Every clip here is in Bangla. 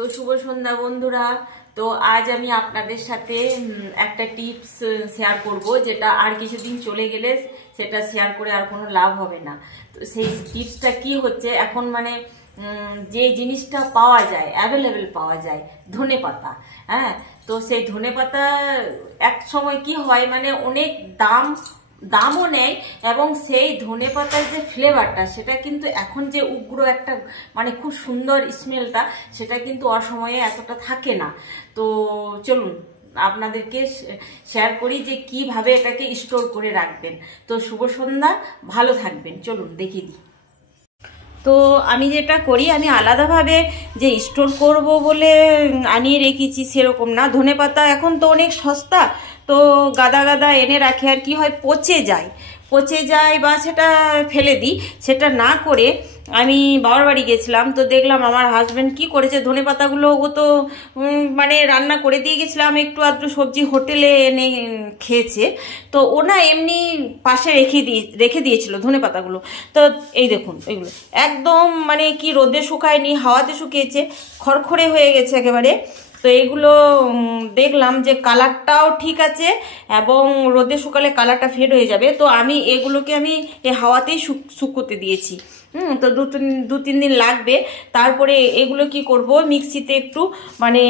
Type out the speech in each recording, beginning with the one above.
তো শুভ সন্ধ্যা বন্ধুরা। তো আজ আমি আপনাদের সাথে একটা টিপস শেয়ার করব, যেটা আর কিছুদিন চলে গেলে সেটা শেয়ার করে আর কোনো লাভ হবে না। তো সেই টিপসটা কি হচ্ছে, এখন মানে যে জিনিসটা পাওয়া যায়, অ্যাভেলেবেল পাওয়া যায়, ধনেপাতা। হ্যাঁ, তো সেই ধনেপাতা এক সময় কি হয়, মানে অনেক দামও নেয়, এবং সেই ধনেপাতার যে ফ্লেভারটা সেটা কিন্তু এখন যে উগ্র একটা মানে খুব সুন্দর স্মেলটা, সেটা কিন্তু অসময়ে এতটা থাকে না। তো চলুন আপনাদেরকে শেয়ার করি যে কিভাবে এটাকে স্টোর করে রাখবেন। তো শুভ সন্ধ্যা, ভালো থাকবেন। চলুন দেখিয়ে দিই। তো আমি যেটা করি, আমি আলাদাভাবে যে স্টোর করব বলে আনিয়ে রেখেছি সেরকম না। ধনেপাতা এখন তো অনেক সস্তা, তো গাদা গাদা এনে রাখে, আর কি হয় পচে যায় বা সেটা ফেলে দিই। সেটা না করে আমি বাবার বাড়ি গেছিলাম, তো দেখলাম আমার হাজব্যান্ড কি করেছে, ধনেপাতাগুলো ও তো মানে রান্না করে দিয়ে গেছিলাম, একটু আধটু সবজি হোটেলে এনে খেয়েছে, তো ও না এমনি পাশে রেখে দিয়েছিল ধনেপাতাগুলো। তো এই দেখুন, এগুলো একদম মানে কি রোদে শুকায়নি, হাওয়াতে শুকিয়েছে, খড়খড়ে হয়ে গেছে একেবারে। তো এগুলো দেখলাম যে কালারটাও ঠিক আছে, এবং রোদে শুকালে কালারটা ফেড হয়ে যাবে। তো আমি এগুলোকে এই হাওয়াতেই শুকোতে দিয়েছি। তো দু তিন দিন লাগবে। তারপরে এগুলো কি করব, মিক্সিতে একটু মানে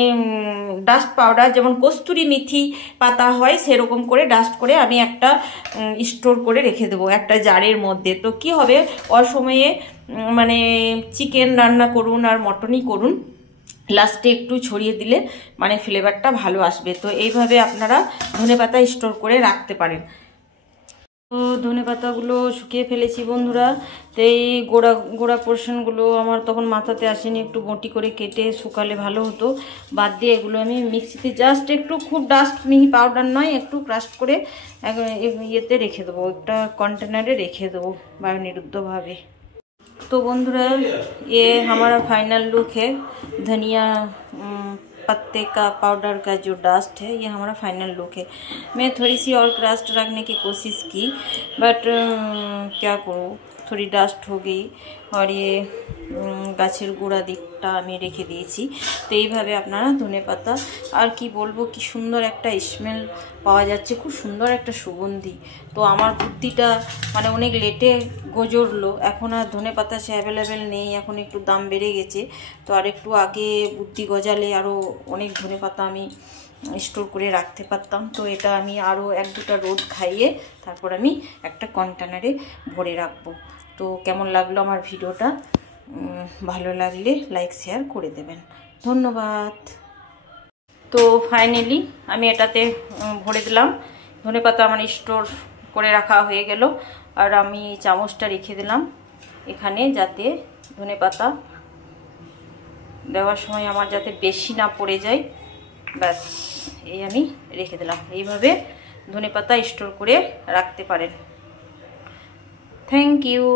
ডাস্ট পাউডার, যেমন কস্তুরি মেথি পাতা হয় সেরকম করে ডাস্ট করে আমি একটা স্টোর করে রেখে দেবো একটা জারের মধ্যে। তো কি হবে, অসময়ে মানে চিকেন রান্না করুন আর মটনই করুন, লাস্টে একটু ছড়িয়ে দিলে মানে ফ্লেভারটা ভালো আসবে। তো এইভাবে আপনারা ধনেপাতা স্টোর করে রাখতে পারেন। তো ধনেপাতাগুলো শুকিয়ে ফেলেছি বন্ধুরা। তো এই গোড়া পোর্শনগুলো আমার তখন মাথাতে আসেনি, একটু বটি করে কেটে শুকালে ভালো হতো। বাদ দিয়ে এগুলো আমি মিক্সিতে জাস্ট একটু, খুব ডাস্ট মিহি পাউডার নয়, একটু ক্রাশ করে ইয়েতে রেখে দেবো, একটা কন্টেনারে রেখে দেবো বায়ুনিরুদ্ধভাবে। तो बंधुरा ये हमारा फाइनल लुक है। धनिया पत्ते का पाउडर का जो डस्ट है, ये हमारा फाइनल लुक है। मैं थोड़ी सी और क्रस्ट रखने की कोशिश की, बट क्या करूँ, थोड़ी डस्ट हो गई। और ये गाছের গোড়া দিকটা আমি রেখে দিয়েছি। তো এইভাবে আপনারা ধনেপাতা, আর কি বলবো, কি সুন্দর একটা স্মেল পাওয়া যাচ্ছে, খুব সুন্দর একটা সুগন্ধি। তো আমার বুদ্ধিটা মানে অনেক লেটে গজরলো, এখন আর ধনেপাতা সে অ্যাভেলেবেল নেই, এখন একটু দাম বেড়ে গেছে। তো আর একটু আগে বুদ্ধি গজালে আরও অনেক ধনেপাতা আমি স্টোর করে রাখতে পারতাম। তো এটা আমি আরও 1-2টা রোদ খাইয়ে তারপর আমি একটা কন্টেনারে ভরে রাখবো। তো কেমন লাগলো আমার ভিডিওটা, ভালো লাগলে লাইক শেয়ার করে দেবেন, ধন্যবাদ। তো ফাইনালি আমি এটাতে ভরে দিলাম ধনেপাতা, আমার স্টোর করে রাখা হয়ে গেল। আর আমি চামচটা রেখে দিলাম এখানে, যাতে ধনেপাতা দেওয়ার সময় আমার যাতে বেশি না পড়ে যায়, ব্যাস এই আমি রেখে দিলাম। এইভাবে ধনেপাতা স্টোর করে রাখতে পারেন। Thank you.